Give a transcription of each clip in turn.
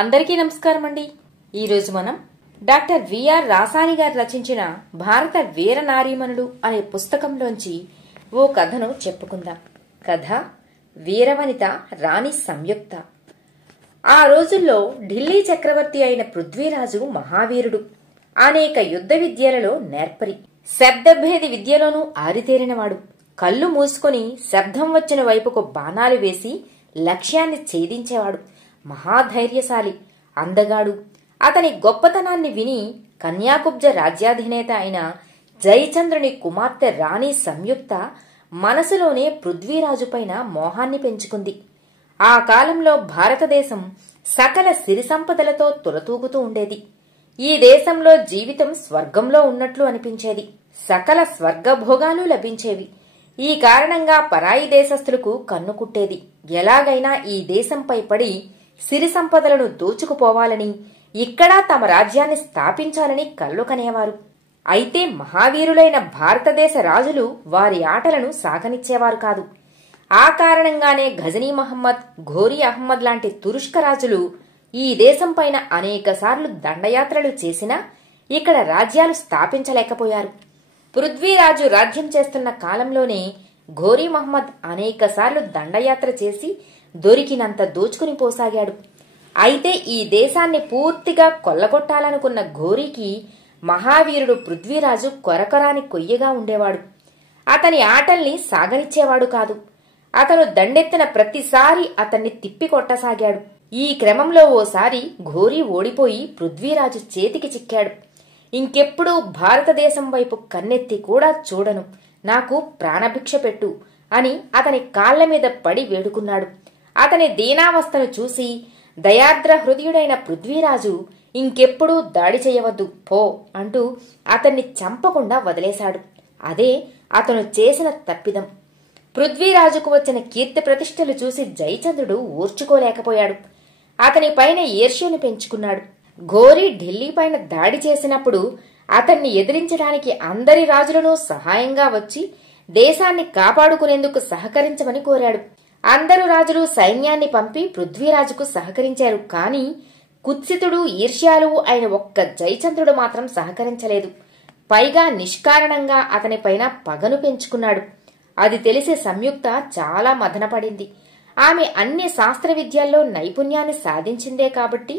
అందరికీ నమస్కారం అండి. ఈరోజు మనం డాక్టర్ విఆర్ రాసాని గారు రచించిన భారత వీర నారీమణులు అనే పుస్తకంలోంచి ఓ కథను చెప్పుకుందాం. కథ వీరవనిత రాణి సంయుక్త. ఆ రోజుల్లో ఢిల్లీ చక్రవర్తి అయిన పృథ్వీరాజు మహావీరుడు. అనేక యుద్ధ విద్యలలో నేర్పరి, శబ్దభేది విద్యలోనూ ఆరితేరినవాడు. కళ్ళు మూసుకొని శబ్దం వచ్చిన వైపుకు బాణాలు వేసి లక్ష్యాన్ని ఛేదించేవాడు. మహాధైర్యశాలి, అందగాడు. అతని గొప్పతనాన్ని విని కన్యాకుబ్జ రాజ్యాధినేత అయిన జయచంద్రుని కుమార్తె రాణి సంయుక్త మనసులోనే పృథ్వీరాజుపైన మోహాన్ని పెంచుకుంది. ఆ కాలంలో భారతదేశం సకల సిరి సంపదలతో తులతూగుతూ ఉండేది. ఈ దేశంలో జీవితం స్వర్గంలో ఉన్నట్లు అనిపించేది. సకల స్వర్గభోగాలు లభించేవి. ఈ కారణంగా పరాయి దేశస్థులకు కన్ను కుట్టేది. ఎలాగైనా ఈ దేశంపై పడి సిరి సంపదలను దోచుకుపోవాలని, ఇక్కడా తమ రాజ్యాన్ని స్థాపించాలని కలలు కనేవారు. అయితే మహావీరులైన భారతదేశ రాజులు వారి ఆటలను సాగనిచ్చేవారు కాదు. ఆ కారణంగానే గజనీ మహమ్మద్, ఘోరీ అహ్మద్ లాంటి తురుష్క రాజులు ఈ దేశం పైన అనేకసార్లు దండయాత్రలు చేసినా ఇక్కడ రాజ్యాలు స్థాపించలేకపోయారు. పృథ్వీరాజు రాజ్యం చేస్తున్న కాలంలోనే ఘోరీ మహమ్మద్ అనేకసార్లు దండయాత్ర చేసి దొరికినంత దోచుకుని పోసాగాడు. అయితే ఈ దేశాన్ని పూర్తిగా కొల్లగొట్టాలనుకున్న ఘోరీకి మహావీరుడు పృథ్వీరాజు కొరకొరాని కొయ్యగా ఉండేవాడు. అతని ఆటల్ని సాగనిచ్చేవాడు కాదు. అతను దండెత్తిన ప్రతిసారి అతన్ని తిప్పికొట్టసాగాడు. ఈ క్రమంలో ఓసారి ఘోరీ ఓడిపోయి పృథ్వీరాజు చేతికి చిక్కాడు. ఇంకెప్పుడూ భారతదేశం వైపు కన్నెత్తి కూడా చూడను, నాకు ప్రాణభిక్ష పెట్టు అని అతని కాళ్ల మీద పడి వేడుకున్నాడు. అతని దీనావస్థను చూసి దయార్ద్ర హృదయుడైన పృథ్వీరాజు ఇంకెప్పుడూ దాడి చేయవద్దు పో అంటూ అతన్ని చంపకుండా వదిలేశాడు. అదే అతను చేసిన తప్పిదం. పృథ్వీరాజుకు వచ్చిన కీర్తి ప్రతిష్టలు చూసి జయచంద్రుడు ఓర్చుకోలేకపోయాడు. అతని పైన ఈర్ష్యను పెంచుకున్నాడు. ఘోరీ ఢిల్లీ పైన దాడి చేసినప్పుడు అతన్ని ఎదిరించడానికి అందరి రాజులను సహాయంగా వచ్చి దేశాన్ని కాపాడుకునేందుకు సహకరించమని కోరాడు. అందరు రాజులు సైన్యాన్ని పంపి పృథ్వీరాజుకు సహకరించారు. కాని కుత్సితుడు, ఈర్ష్యాలు అయిన ఒక్క జయచంద్రుడు మాత్రం సహకరించలేదు. పైగా నిష్కారణంగా అతనిపైన పగను పెంచుకున్నాడు. అది తెలిసి సంయుక్త చాలా మదనపడింది. ఆమె అన్ని శాస్త్ర విద్యల్లో నైపుణ్యాన్ని సాధించిందే కాబట్టి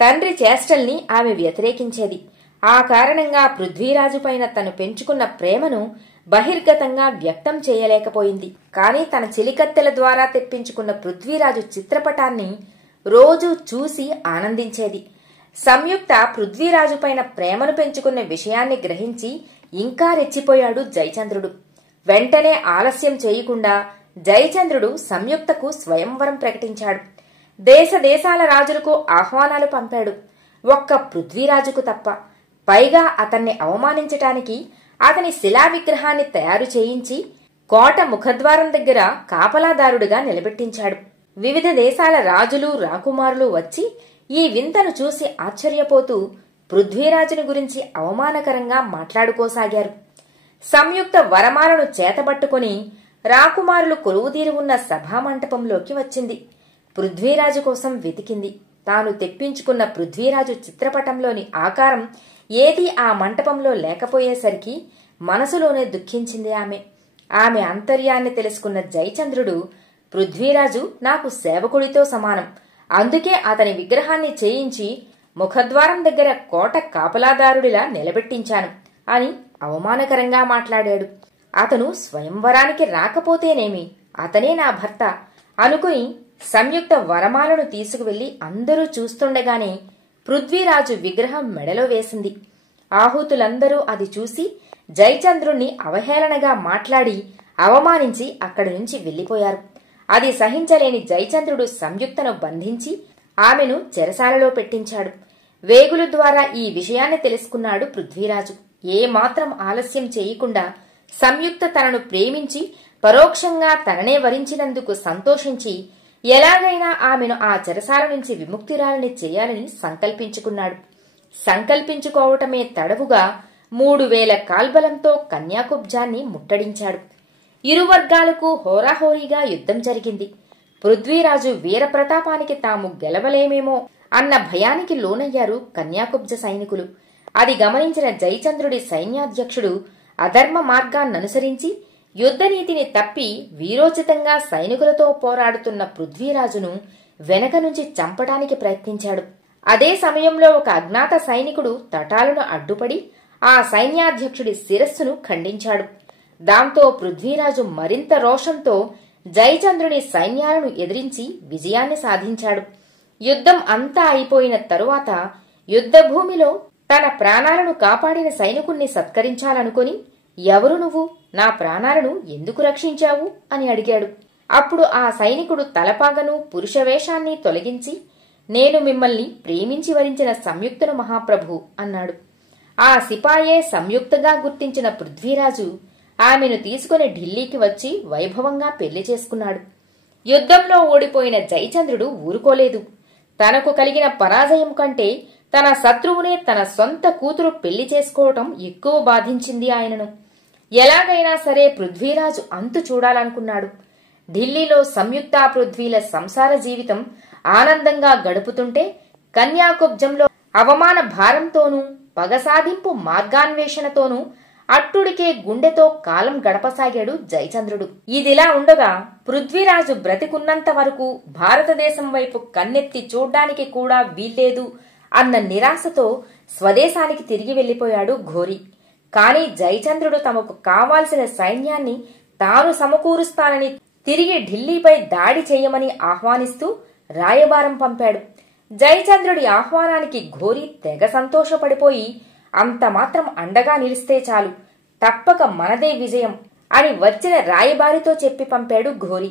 తండ్రి చేష్టల్ని ఆమె వ్యతిరేకించేది. ఆ కారణంగా పృథ్వీరాజు పైన తను పెంచుకున్న ప్రేమను బహిర్గతంగా వ్యక్తం చేయలేకపోయింది. కాని తన చెలికత్తెల ద్వారా తెప్పించుకున్న పృథ్వీరాజు చిత్రపటాన్ని రోజూ చూసి ఆనందించేది. సంయుక్త పృథ్వీరాజు పైన ప్రేమను పెంచుకున్న విషయాన్ని గ్రహించి ఇంకా రెచ్చిపోయాడు జయచంద్రుడు. వెంటనే ఆలస్యం చేయకుండా జయచంద్రుడు సంయుక్తకు స్వయంవరం ప్రకటించాడు. దేశ దేశాల రాజులకు ఆహ్వానాలు పంపాడు, ఒక్క పృథ్వీరాజుకు తప్ప. పైగా అతన్ని అవమానించటానికి అతని శిలా విగ్రహాన్ని తయారు చేయించి కోట ముఖద్వారం దగ్గర కాపలాదారుడిగా నిలబెట్టించాడు. వివిధ దేశాల రాజులు, రాకుమారులు వచ్చి ఈ వింతను చూసి ఆశ్చర్యపోతూ పృథ్వీరాజుని గురించి అవమానకరంగా మాట్లాడుకోసాగారు. సంయుక్త వరమాలను చేతబట్టుకుని రాకుమారులు కొలువుదీరి ఉన్న సభామంటపంలోకి వచ్చింది. పృథ్వీరాజు కోసం వెతికింది. తాను తెప్పించుకున్న పృథ్వీరాజు చిత్రపటంలోని ఆకారం ఏదీ ఆ మంటపంలో లేకపోయేసరికి మనసులోనే దుఃఖించింది ఆమె. ఆమె అంతర్యాన్ని తెలుసుకున్న జయచంద్రుడు, పృథ్వీరాజు నాకు సేవకుడితో సమానం, అందుకే అతని విగ్రహాన్ని చేయించి ముఖద్వారం దగ్గర కోట కాపలాదారుడిలా నిలబెట్టించాను అని అవమానకరంగా మాట్లాడాడు. అతను స్వయంవరానికి రాకపోతేనేమి, అతనే నా భర్త అనుకుని సంయుక్త వరమాలను తీసుకువెళ్లి అందరూ చూస్తుండగానే పృథ్వీరాజు విగ్రహం మెడలో వేసింది. ఆహూతులందరూ అది చూసి జయచంద్రుణ్ణి అవహేళనగా మాట్లాడి అవమానించి అక్కడి నుంచి వెళ్లిపోయారు. అది సహించలేని జయచంద్రుడు సంయుక్తను బంధించి ఆమెను చెరసాలలో పెట్టించాడు. వేగుల ద్వారా ఈ విషయాన్ని తెలుసుకున్నాడు పృథ్వీరాజు. ఏమాత్రం ఆలస్యం చేయకుండా సంయుక్త తనను ప్రేమించి పరోక్షంగా తననే వరించినందుకు సంతోషించి ఎలాగైనా ఆమెను ఆ చెరసాల నుంచి విముక్తిరాలని చేయాలని సంకల్పించుకున్నాడు. సంకల్పించుకోవటమే తడవుగా 3000 కాల్బలంతో కన్యాకుబ్జాన్ని ముట్టడించాడు. ఇరు వర్గాలకు హోరాహోరీగా యుద్ధం జరిగింది. పృథ్వీరాజు వీరప్రతాపానికి తాము గెలవలేమేమో అన్న భయానికి లోనయ్యారు కన్యాకుబ్జ సైనికులు. అది గమనించిన జయచంద్రుడి సైన్యాధ్యక్షుడు అధర్మ మార్గాన్ననుసరించి యుద్ధనీతిని తప్పి వీరోచితంగా సైనికులతో పోరాడుతున్న పృథ్వీరాజును వెనక నుంచి చంపడానికి ప్రయత్నించాడు. అదే సమయంలో ఒక అజ్ఞాత సైనికుడు తటాలును అడ్డుపడి ఆ సైన్యాధ్యక్షుడి శిరస్సును ఖండించాడు. దాంతో పృథ్వీరాజు మరింత రోషంతో జయచంద్రుని సైన్యాలను ఎదిరించి విజయాన్ని సాధించాడు. యుద్ధం అంతా అయిపోయిన తరువాత యుద్ధభూమిలో తన ప్రాణాలను కాపాడిన సైనికుణ్ణి సత్కరించాలనుకుని, ఎవరు నువ్వు, నా ప్రాణాలను ఎందుకు రక్షించావు అని అడిగాడు. అప్పుడు ఆ సైనికుడు తలపాగను పురుషవేషాన్ని తొలగించి, నేను మిమ్మల్ని ప్రేమించి వరించిన సంయుక్తను మహాప్రభు అన్నాడు. ఆ సిపాయే సంయుక్తగా గుర్తించిన పృథ్వీరాజు ఆమెను తీసుకుని ఢిల్లీకి వచ్చి వైభవంగా పెళ్లి చేసుకున్నాడు. యుద్ధంలో ఓడిపోయిన జయచంద్రుడు ఊరుకోలేదు. తనకు కలిగిన పరాజయం కంటే తన శత్రువునే తన సొంత కూతురు పెళ్లి చేసుకోవటం ఎక్కువ బాధించింది ఆయనను. ఎలాగైనా సరే పృథ్వీరాజు అంతు చూడాలనుకున్నాడు. ఢిల్లీలో సంయుక్త పృథ్వీల సంసార జీవితం ఆనందంగా గడుపుతుంటే కన్యాకుబ్జంలో అవమాన భారంతోనూ పగసాధింపు మార్గాన్వేషణతోనూ అట్టుడికే గుండెతో కాలం గడపసాగాడు జయచంద్రుడు. ఇదిలా ఉండగా పృథ్వీరాజు బ్రతికున్నంత వరకు భారతదేశం వైపు కన్నెత్తి చూడ్డానికి కూడా వీల్లేదు అన్న నిరాశతో స్వదేశానికి తిరిగి వెళ్లిపోయాడు ఘోరీ. కాని జయచంద్రుడు తమకు కావాల్సిన సైన్యాన్ని తాను సమకూరుస్తానని తిరిగి ఢిల్లీపై దాడి చేయమని ఆహ్వానిస్తూ రాయబారం పంపాడు. జయచంద్రుడి ఆహ్వానానికి ఘోరీ తెగ సంతోషపడిపోయి, అంత మాత్రం అండగా నిలిస్తే చాలు, తప్పక మనదే విజయం అని వచ్చిన రాయబారితో చెప్పి పంపాడు ఘోరీ.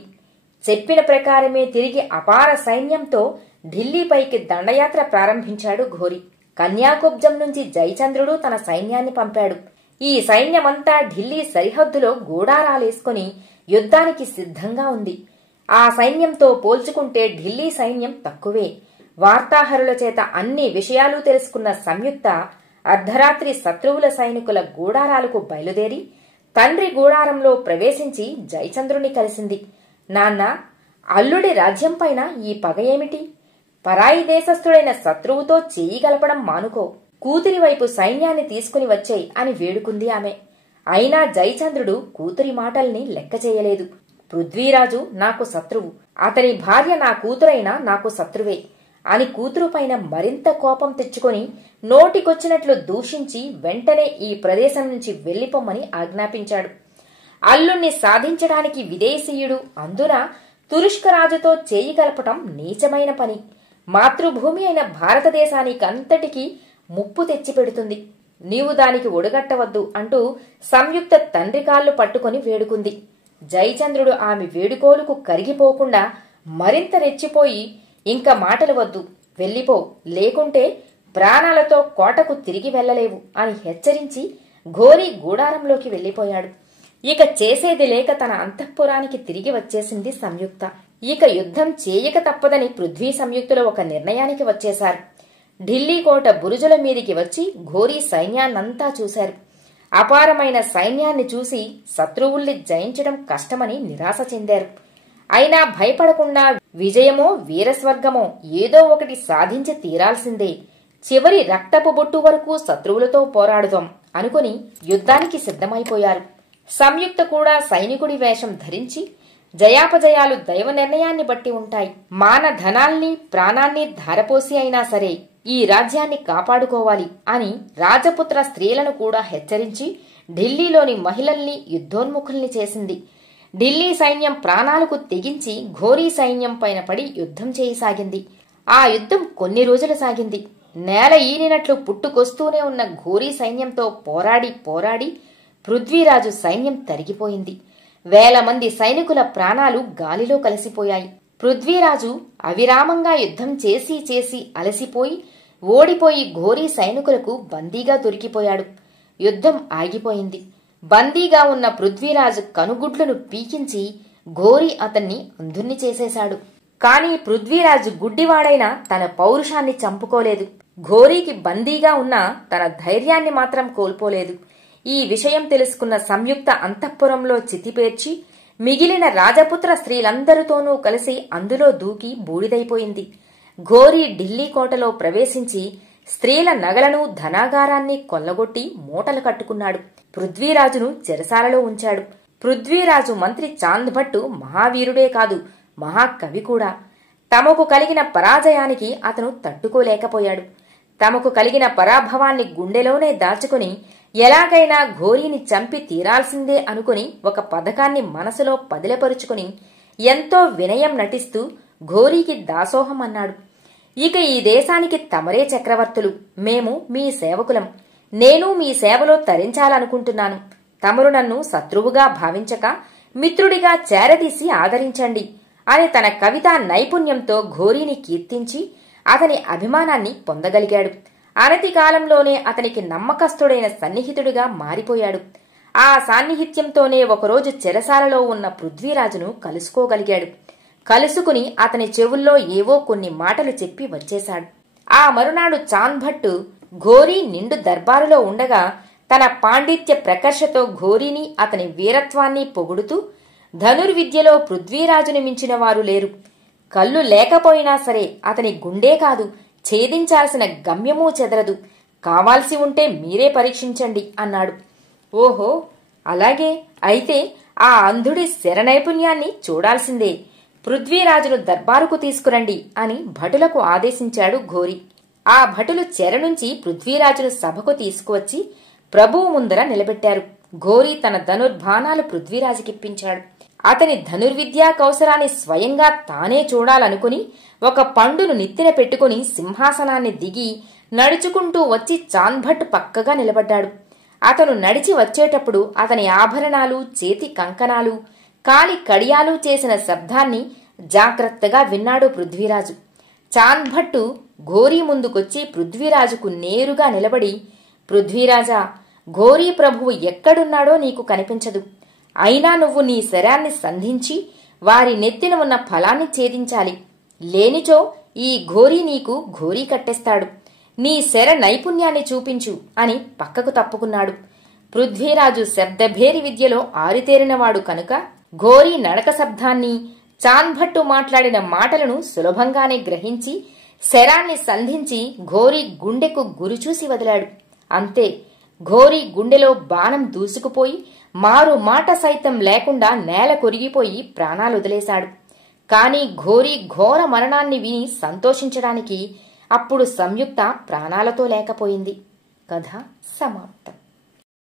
చెప్పిన ప్రకారమే తిరిగి అపార సైన్యంతో ఢిల్లీపైకి దండయాత్ర ప్రారంభించాడు ఘోరీ. కన్యాకుబ్జం నుంచి జయచంద్రుడు తన సైన్యాన్ని పంపాడు. ఈ సైన్యమంతా ఢిల్లీ సరిహద్దులో గూడారాలేసుకుని యుద్ధానికి సిద్ధంగా ఉంది. ఆ సైన్యంతో పోల్చుకుంటే ఢిల్లీ సైన్యం తక్కువే. వార్తాహరుల చేత అన్ని విషయాలు తెలుసుకున్న సంయుక్త అర్ధరాత్రి శత్రువుల సైనికుల గూడారాలకు బయలుదేరి తండ్రి గూడారంలో ప్రవేశించి జయచంద్రుని కలిసింది. నాన్న, అల్లుడి రాజ్యంపైన ఈ పగ ఏమిటి? పరాయి దేశస్థుడైన శత్రువుతో చేయి గలపడం మానుకో, కూతురి వైపు సైన్యాన్ని తీసుకుని వచ్చేయ్ అని వేడుకుంది ఆమె. అయినా జయచంద్రుడు కూతురి మాటల్ని లెక్క చేయలేదు. పృథ్వీరాజు నాకు శత్రువు, అతని భార్య నా కూతురైనా నాకు శత్రువే అని కూతురుపైన మరింత కోపం తెచ్చుకొని నోటికొచ్చినట్లు దూషించి వెంటనే ఈ ప్రదేశం నుంచి వెళ్లిపోమ్మని ఆజ్ఞాపించాడు. అల్లుణ్ణి సాధించడానికి విదేశీయుడు, అందున తురుష్కరాజుతో చేయి కలపటం నీచమైన పని. మాతృభూమి అయిన భారతదేశానికంతటికీ ముప్పు తెచ్చిపెడుతుంది. నీవు దానికి ఒడగట్టవద్దు అంటూ సంయుక్త తండ్రి కాళ్లు పట్టుకుని వేడుకుంది. జయచంద్రుడు ఆమె వేడుకోలుకు కరిగిపోకుండా మరింత రెచ్చిపోయి, ఇంక మాటలు వద్దు, వెళ్ళిపో, లేకుంటే ప్రాణాలతో కోటకు తిరిగి వెళ్లలేవు అని హెచ్చరించి ఘోరీ గూడారంలోకి వెళ్లిపోయాడు. ఇక చేసేది లేక తన అంతఃపురానికి తిరిగి వచ్చేసింది సంయుక్త. ఇక యుద్ధం చేయక తప్పదని పృథ్వీ సంయుక్తులు ఒక నిర్ణయానికి వచ్చేశారు. ఢిల్లీ కోట బురుజుల మీదికి వచ్చి ఘోరీ సైన్యాన్నంతా చూశారు. అపారమైన సైన్యాన్ని చూసి శత్రువుల్ని జయించడం కష్టమని నిరాశ చెందారు. అయినా భయపడకుండా విజయమో వీరస్వర్గమో ఏదో ఒకటి సాధించి తీరాల్సిందే, చివరి రక్తపు బొట్టు వరకు శత్రువులతో పోరాడుదాం అనుకుని యుద్ధానికి సిద్ధమైపోయారు. సంయుక్త కూడా సైనికుడి వేషం ధరించి, జయాపజయాలు దైవ నిర్ణయాన్ని బట్టి ఉంటాయి, మాన ధనాల్ని ప్రాణాన్ని ధారపోసి అయినా సరే ఈ రాజ్యాన్ని కాపాడుకోవాలి అని రాజపుత్ర స్త్రీలను కూడా హెచ్చరించి ఢిల్లీలోని మహిళల్ని యుద్ధోన్ముఖుల్ని చేసింది. ఢిల్లీ సైన్యం ప్రాణాలకు తెగించి ఘోరీ సైన్యం పైన పడి యుద్ధం చేయసాగింది. ఆ యుద్ధం కొన్ని రోజులు సాగింది. నేల ఈనినట్లు పుట్టుకొస్తూనే ఉన్న ఘోరీ సైన్యంతో పోరాడి పోరాడి పృథ్వీరాజు సైన్యం తరిగిపోయింది. వేల మంది సైనికుల ప్రాణాలు గాలిలో కలిసిపోయాయి. పృథ్వీరాజు అవిరామంగా యుద్ధం చేసి చేసి అలసిపోయి ఓడిపోయి ఘోరీ సైనికులకు బందీగా దొరికిపోయాడు. యుద్ధం ఆగిపోయింది. బందీగా ఉన్న పృథ్వీరాజు కనుగుడ్లను పీకించి ఘోరీ అతన్ని అంధుణ్ణి చేసేశాడు. కాని పృథ్వీరాజు గుడ్డివాడైనా తన పౌరుషాన్ని చంపుకోలేదు. ఘోరీకి బందీగా ఉన్న తన ధైర్యాన్ని మాత్రం కోల్పోలేదు. ఈ విషయం తెలుసుకున్న సంయుక్త అంతఃపురంలో చితిపేర్చి మిగిలిన రాజపుత్ర స్త్రీలందరితోనూ కలిసి అందులో దూకి బూడిదైపోయింది. ఘోరీ ఢిల్లీ కోటలో ప్రవేశించి స్త్రీల నగలను ధనాగారాన్ని కొల్లగొట్టి మూటలు కట్టుకున్నాడు. పృథ్వీరాజును చెరసాలలో ఉంచాడు. పృథ్వీరాజు మంత్రి చాంద్ భట్టు మహావీరుడే కాదు, మహాకవి కూడా. తమకు కలిగిన పరాజయానికి అతను తట్టుకోలేకపోయాడు. తమకు కలిగిన పరాభవాన్ని గుండెలోనే దాచుకుని ఎలాగైనా ఘోరీని చంపి తీరాల్సిందే అనుకుని ఒక పథకాన్ని మనసులో పదిలపరుచుకుని ఎంతో వినయం నటిస్తూ ఘోరీకి దాసోహం అన్నాడు. ఇక ఈ దేశానికి తమరే చక్రవర్తులు, మేము మీ సేవకులం. నేను మీ సేవలో తరించాలనుకుంటున్నాను. తమరు నన్ను శత్రువుగా భావించక మిత్రుడిగా చేరదీసి ఆదరించండి అని తన కవితా నైపుణ్యంతో ఘోరీని కీర్తించి అతని అభిమానాన్ని పొందగలిగాడు. అనతి కాలంలోనే అతనికి నమ్మకస్తుడైన సన్నిహితుడిగా మారిపోయాడు. ఆ సాన్నిహిత్యంతోనే ఒకరోజు చెరసాలలో ఉన్న పృథ్వీరాజును కలుసుకోగలిగాడు. కలుసుకుని అతని చెవుల్లో ఏవో కొన్ని మాటలు చెప్పి వచ్చేశాడు. ఆ మరునాడు చాంద్ భట్టు ఘోరీ నిండు దర్బారులో ఉండగా తన పాండిత్య ప్రకర్షతో ఘోరీని అతని వీరత్వాన్ని పొగుడుతూ, ధనుర్విద్యలో పృథ్వీరాజుని మించిన వారు లేరు. కళ్ళు లేకపోయినా సరే అతని గుండె కాదు, ఛేదించాల్సిన గమ్యమూ చెదరదు. కావాల్సి ఉంటే మీరే పరీక్షించండి అన్నాడు. ఓహో, అలాగే, అయితే ఆ అంధుడి శరనైపుణ్యాన్ని చూడాల్సిందే. పృథ్వీరాజును దర్బారుకు తీసుకురండి అని భటులకు ఆదేశించాడు ఘోరీ. ఆ భటులు చెర నుంచి పృథ్వీరాజును సభకు తీసుకువచ్చి ప్రభువు ముందర నిలబెట్టారు. ఘోరీ తన ధనుర్బాణాలు పృథ్వీరాజుకిప్పించాడు. అతని ధనుర్విద్యా కౌశలాన్ని స్వయంగా తానే చూడాలనుకుని ఒక పండును నెత్తిన పెట్టుకుని సింహాసనాన్ని దిగి నడుచుకుంటూ వచ్చి చాంద్ భట్ పక్కగా నిలబడ్డాడు. అతను నడిచి వచ్చేటప్పుడు అతని ఆభరణాలు, చేతి కంకణాలు, కాలి కడియాలు చేసిన శబ్దాన్ని జాగ్రత్తగా విన్నాడు పృథ్వీరాజు. చాంద్ భట్టు ఘోరీ ముందుకొచ్చి పృథ్వీరాజుకు నేరుగా నిలబడి, పృథ్వీరాజా, ఘోరీ ప్రభువు ఎక్కడున్నాడో నీకు కనిపించదు. అయినా నువ్వు నీ శరాన్ని సంధించి వారి నెత్తిన ఉన్న ఫలాన్ని ఛేదించాలి. లేనిచో ఈ ఘోరీ నీకు ఘోరీ కట్టేస్తాడు. నీ శర నైపుణ్యాన్ని చూపించు అని పక్కకు తప్పుకున్నాడు. పృథ్వీరాజు శబ్దభేరి విద్యలో ఆరితేరినవాడు కనుక ఘోరీ నడక శబ్దాన్ని, చాంద్ భట్టు మాట్లాడిన మాటలను సులభంగానే గ్రహించి శరాన్ని సంధించి ఘోరీ గుండెకు గురిచూసి వదిలాడు. అంతే, ఘోరీ గుండెలో బాణం దూసుకుపోయి మారు మాట సైతం లేకుండా నేల కొరిగిపోయి ప్రాణాలొదిలేశాడు. కాని ఘోరీ ఘోర మరణాన్ని విని సంతోషించడానికి అప్పుడు సంయుక్త ప్రాణాలతో లేకపోయింది. కథ సమాప్తం.